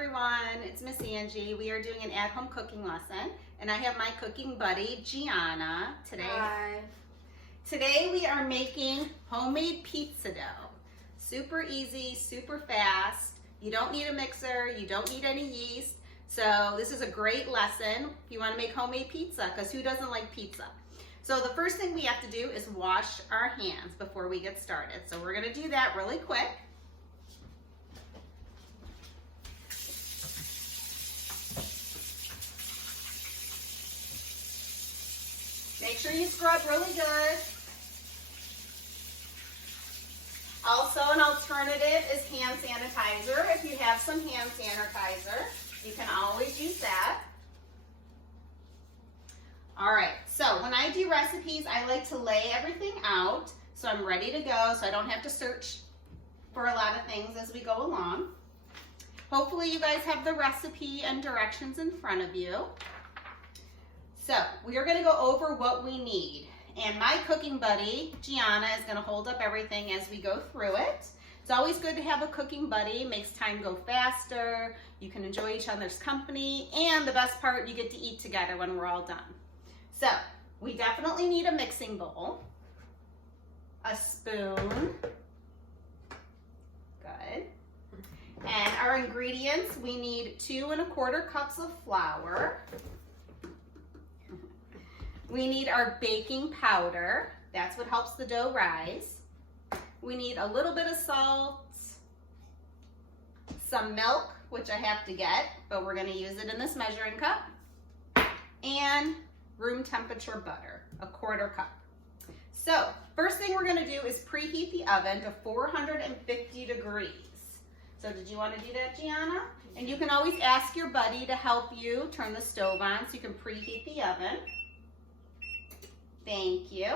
everyone, it's Miss Angie. We are doing an at-home cooking lesson, and I have my cooking buddy, Gianna, today. Hi. Today we are making homemade pizza dough. Super easy, super fast. You don't need a mixer, you don't need any yeast. So this is a great lesson if you want to make homemade pizza, because who doesn't like pizza? So the first thing we have to do is wash our hands before we get started. So we're going to do that really quick. Make sure you scrub really good. Also, an alternative is hand sanitizer. If you have some hand sanitizer, you can always use that. All right, so when I do recipes, I like to lay everything out so I'm ready to go, so I don't have to search for a lot of things as we go along. Hopefully you guys have the recipe and directions in front of you. So we are gonna go over what we need. And my cooking buddy, Gianna, is gonna hold up everything as we go through it. It's always good to have a cooking buddy. It makes time go faster. You can enjoy each other's company. And the best part, you get to eat together when we're all done. So we definitely need a mixing bowl, a spoon, good. And our ingredients, we need 2 1/4 cups of flour. We need our baking powder. That's what helps the dough rise. We need a little bit of salt, some milk, which I have to get, but we're gonna use it in this measuring cup, and room temperature butter, 1/4 cup. So first thing we're gonna do is preheat the oven to 450 degrees. So did you wanna do that, Gianna? And you can always ask your buddy to help you turn the stove on so you can preheat the oven. Thank you.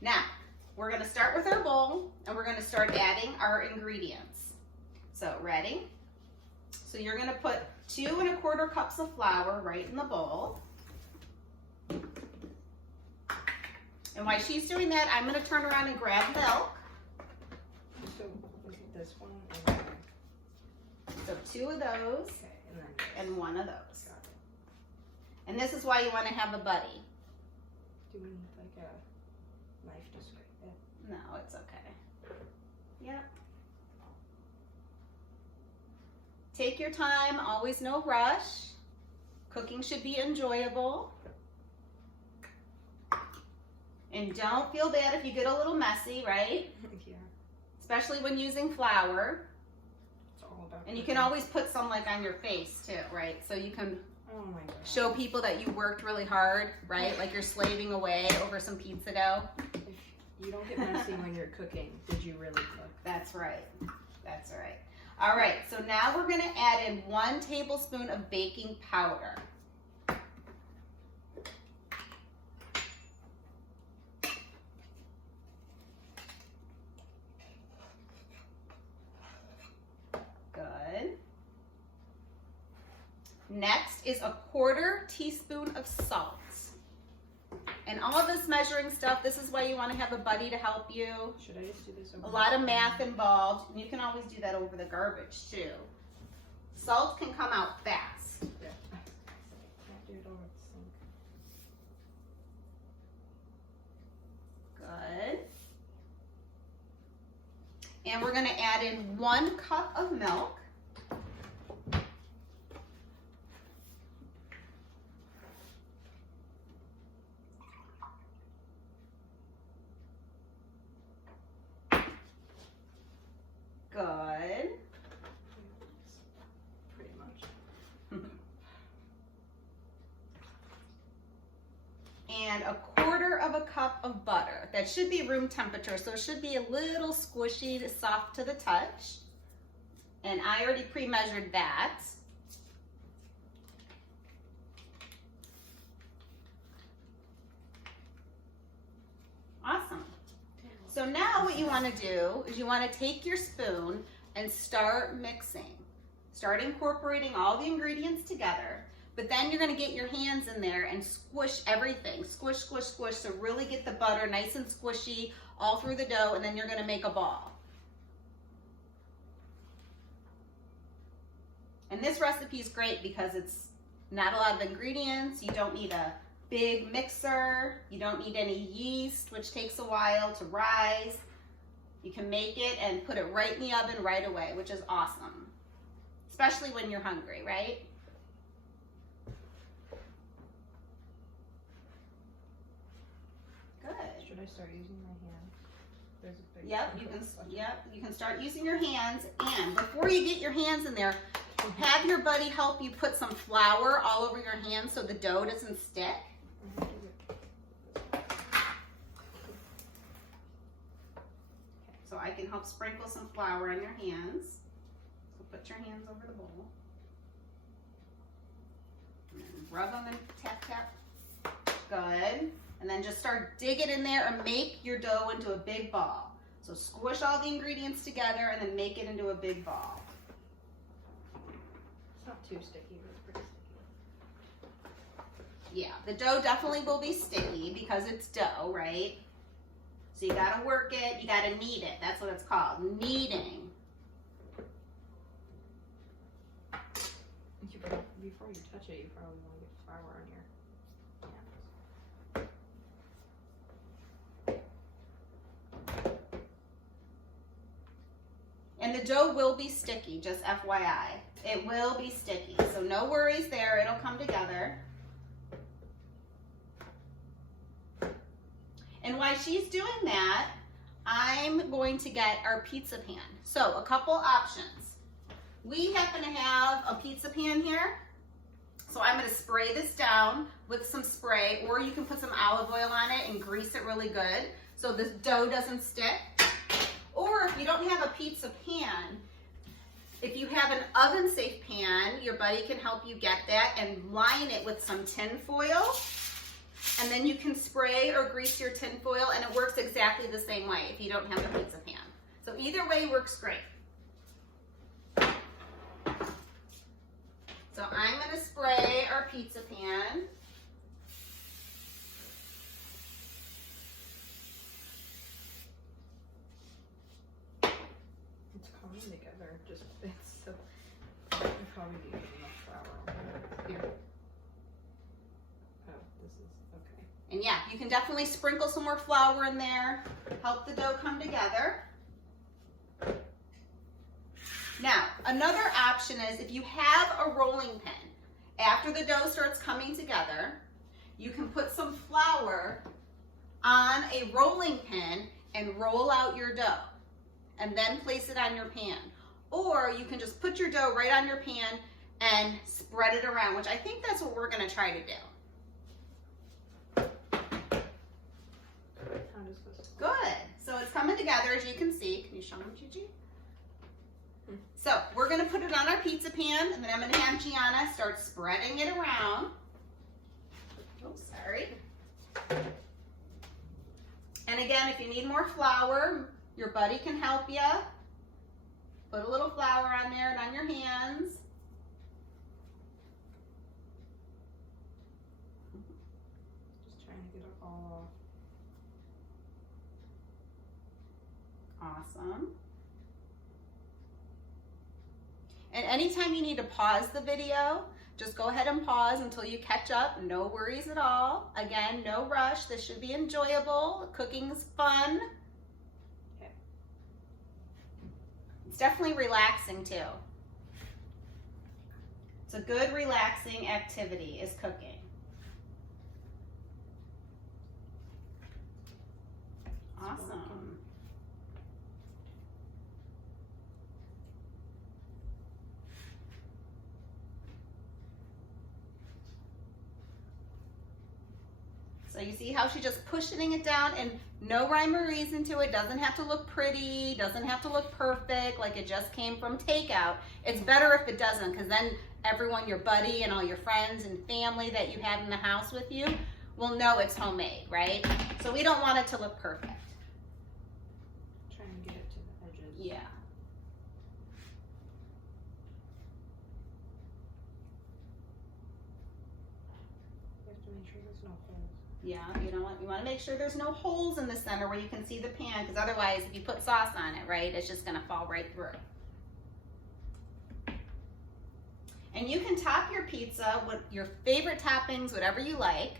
Now, we're gonna start with our bowl and we're gonna start adding our ingredients. So, ready? So you're gonna put 2 1/4 cups of flour right in the bowl. And while she's doing that, I'm gonna turn around and grab milk. So, is it this one? So 2 of those, Okay, and 1 of those. Got it. And this is why you wanna have a buddy. Do we need like a knife to scrape it? No, it's okay. Yep. Take your time, always no rush. Cooking should be enjoyable. And don't feel bad if you get a little messy, right? Yeah. Especially when using flour. It's all about. And you can always put some like on your face too, right? So you can Oh my god. show people that you worked really hard, right? Like you're slaving away over some pizza dough. If you don't get messy when you're cooking, did you really cook? That's right. That's right. All right, so now we're gonna add in 1 tablespoon of baking powder. Good. Next is 1/4 teaspoon of salt. And all of this measuring stuff, this is why you want to have a buddy to help you. Should I just do this over? A lot of math involved, and you can always do that over the garbage too. Salt can come out fast. Yeah. Can't do it over the sink. Good. And we're going to add in 1 cup of milk. Good. Pretty much. And 1/4 cup of butter. That should be room temperature, so it should be a little squishy, soft to the touch. And I already pre-measured that. Awesome. So now what you want to do is you want to take your spoon and start mixing. Start incorporating all the ingredients together. But then you're gonna get your hands in there and squish everything. Squish, squish, squish, so really get the butter nice and squishy all through the dough, and then you're gonna make a ball. And this recipe is great because it's not a lot of ingredients. You don't need a big mixer. You don't need any yeast, which takes a while to rise. You can make it and put it right in the oven right away, which is awesome. Especially when you're hungry, right? Good. Should I start using my hands? There's a big You can start using your hands. And before you get your hands in there, have your buddy help you put some flour all over your hands so the dough doesn't stick. So I can help sprinkle some flour on your hands. So put your hands over the bowl. And then rub them and tap, tap. Good. And then just start digging in there and make your dough into a big ball. So squish all the ingredients together and then make it into a big ball. It's not too sticky, but it's pretty sticky. Yeah, the dough definitely will be sticky because it's dough, right? So you gotta work it, you gotta knead it. That's what it's called, kneading. Before you touch it, you probably want to get flour on your hands. And the dough will be sticky, just FYI. It will be sticky, so no worries there, it'll come together. And while she's doing that, I'm going to get our pizza pan. So a couple options. We happen to have a pizza pan here. So I'm gonna spray this down with some spray, or you can put some olive oil on it and grease it really good so the dough doesn't stick. Or if you don't have a pizza pan, if you have an oven safe pan, your buddy can help you get that and line it with some tin foil. And then you can spray or grease your tin foil and it works exactly the same way if you don't have a pizza pan. So either way works great. So I'm going to spray our pizza pan. It's coming together. Just it's so. You probably need enough flour. Here. Oh, this is okay. And yeah, you can definitely sprinkle some more flour in there. Help the dough come together. Now, another option is if you have a rolling pin, after the dough starts coming together, you can put some flour on a rolling pin and roll out your dough and then place it on your pan. Or you can just put your dough right on your pan and spread it around, which I think that's what we're gonna try to do. How does this look? Good, so it's coming together as you can see. Can you show me, Gigi? So we're gonna put it on our pizza pan and then I'm gonna have Gianna start spreading it around. Oh, sorry. And again, if you need more flour, your buddy can help you. Put a little flour on there and on your hands. Just trying to get it all off. Awesome. And anytime you need to pause the video, just go ahead and pause until you catch up. No worries at all. Again, no rush. This should be enjoyable. Cooking's fun. Okay. It's definitely relaxing too. It's a good relaxing activity is cooking. Awesome. So you see how she's just pushing it down and no rhyme or reason to it. Doesn't have to look pretty, doesn't have to look perfect like it just came from takeout. It's better if it doesn't, because then everyone, your buddy and all your friends and family that you have in the house with you will know it's homemade, right? So we don't want it to look perfect. Trying to get it to the edges. Yeah. You have to make sure there's no holes. Yeah, you want to make sure there's no holes in the center where you can see the pan, because otherwise if you put sauce on it, right, it's just going to fall right through. And you can top your pizza with your favorite toppings, whatever you like.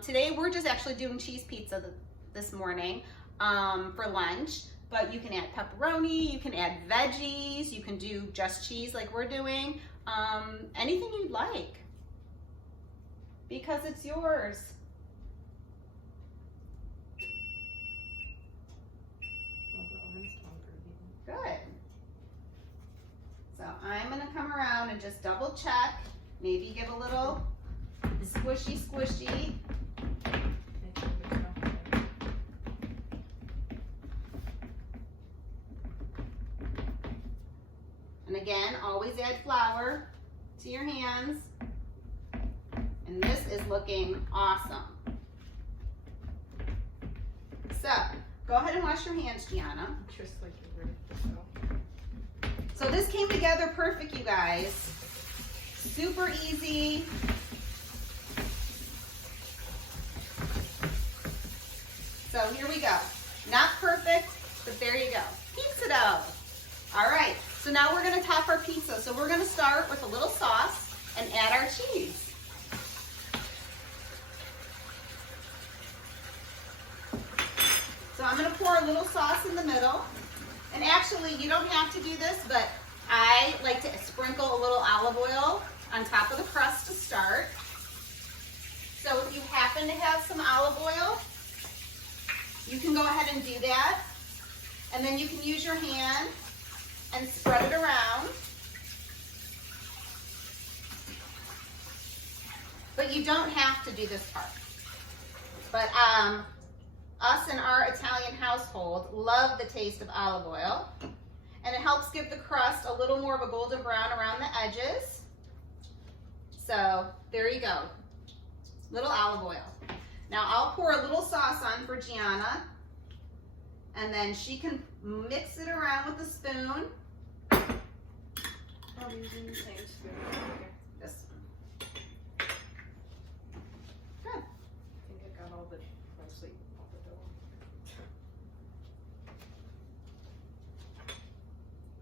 Today we're just actually doing cheese pizza this morning for lunch, but you can add pepperoni, you can add veggies, you can do just cheese like we're doing, anything you'd like, because it's yours. Good. So I'm gonna come around and just double check, maybe give a little squishy squishy. And again, always add flour to your hands. And this is looking awesome. So, go ahead and wash your hands, Gianna. Just like you're ready to go. So this came together perfect, you guys. Super easy. So here we go. Not perfect, but there you go. Pizza dough. All right, so now we're gonna top our pizza. So we're gonna start with a little sauce and add our cheese. So I'm gonna pour a little sauce in the middle. And actually, you don't have to do this, but I like to sprinkle a little olive oil on top of the crust to start. So if you happen to have some olive oil, you can go ahead and do that. And then you can use your hand and spread it around. But you don't have to do this part. But us in our Italian household love the taste of olive oil. And it helps give the crust a little more of a golden brown around the edges. So there you go, little olive oil. Now I'll pour a little sauce on for Gianna, and then she can mix it around with a spoon. I'm using the same spoon over here. This one. Good. I think I got all the mostly all the dough.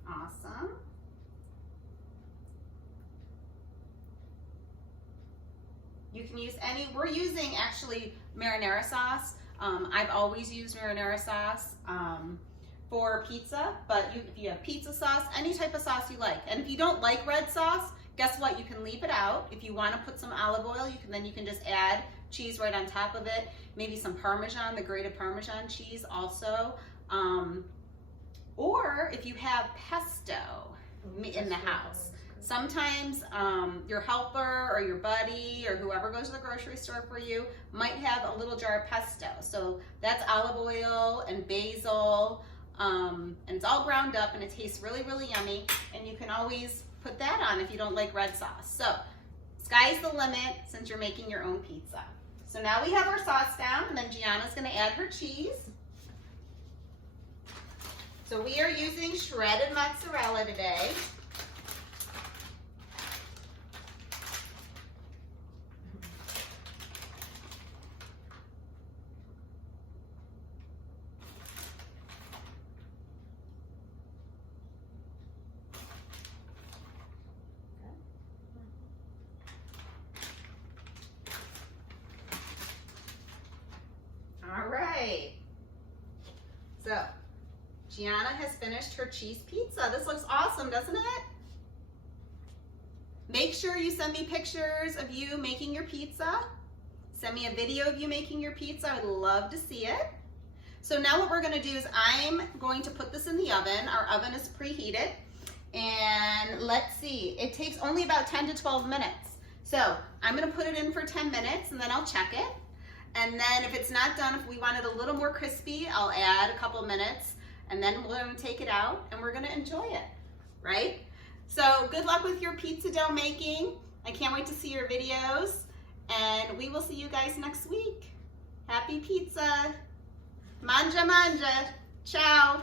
Awesome. You can use any, we're using actually marinara sauce. I've always used marinara sauce for pizza, but if you have pizza sauce, any type of sauce you like. And if you don't like red sauce, guess what? You can leave it out. If you want to put some olive oil, you can just add cheese right on top of it. Maybe some Parmesan, the grated Parmesan cheese also. Or if you have pesto in the house. Sometimes your helper or your buddy or whoever goes to the grocery store for you might have a little jar of pesto. So that's olive oil and basil, and it's all ground up and it tastes really, really yummy. And you can always put that on if you don't like red sauce. So sky's the limit since you're making your own pizza. So now we have our sauce down, and then Gianna's gonna add her cheese. So we are using shredded mozzarella today. All right. So Gianna has finished her cheese pizza. This looks awesome, doesn't it? Make sure you send me pictures of you making your pizza. Send me a video of you making your pizza. I would love to see it. So now what we're gonna do is I'm going to put this in the oven. Our oven is preheated. And let's see, it takes only about 10 to 12 minutes. So I'm gonna put it in for 10 minutes and then I'll check it. And then if it's not done, if we want it a little more crispy, I'll add a couple minutes, and then we're gonna take it out and we're gonna enjoy it, right? So good luck with your pizza dough making. I can't wait to see your videos, and we will see you guys next week. Happy pizza. Mangia, mangia. Ciao.